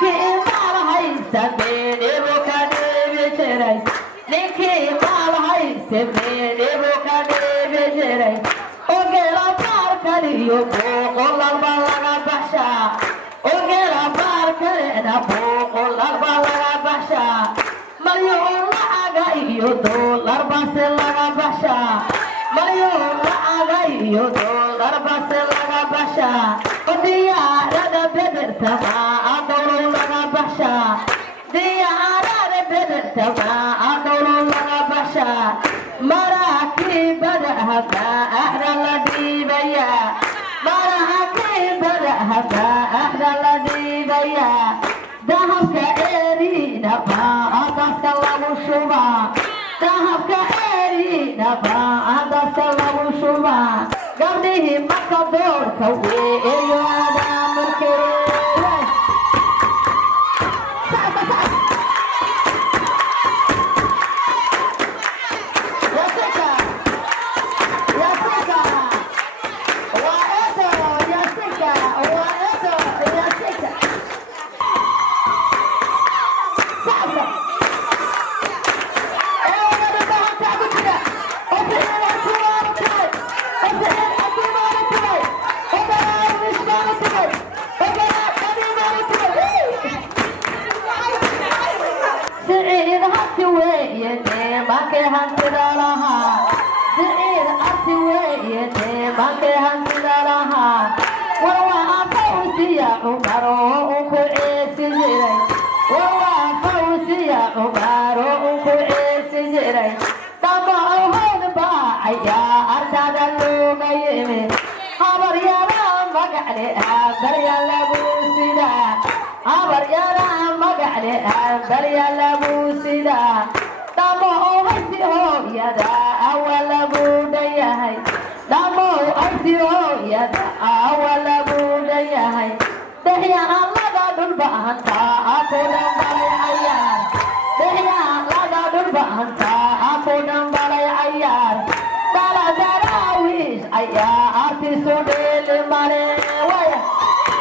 ninkii maal haysta meelibu ka dhiibi jiray ninkii maal haysta meelibu ka dhiibi jiray ogela baarkaliyo booqolalba laga baxshaa ogela baarkalena booqolalba laga baxshaa malyuun lacaga iyo doolar base laga baxshaa malyuun lacaga iyo doolar base laga baxshaa diyaarada bederta maa dowlo laga baxshaa diyaarada bederta maa dowlo laga baxshaa maraakiibada habaaxda la dhiibayaa maraakiibada habaaxda la dhiibayaa dahabka eeriina baa daska lagu shubaa dahabka eeriina baa daska lagu shubaa gabdhihii marka doorka weeyaada markeeda سعيد عطي ويتي ما كان تدارها سعيد عطي ويتي ما كان تدارها وروا فوزي يا عمر وكعيس جري وروا فوزي يا عمر وكعيس جري طبعهم باعي يا أرشاد اللوميمي خبر يا رام مقعلي أبر يا لبوسيدا خبر يا رام مقعلي أبر يا لبوسيدا دمو أيتيو يدا أول بوديهي دمو أيتيو يدا أول بوديهي دهيا الله دول بانتا أقول مريحيا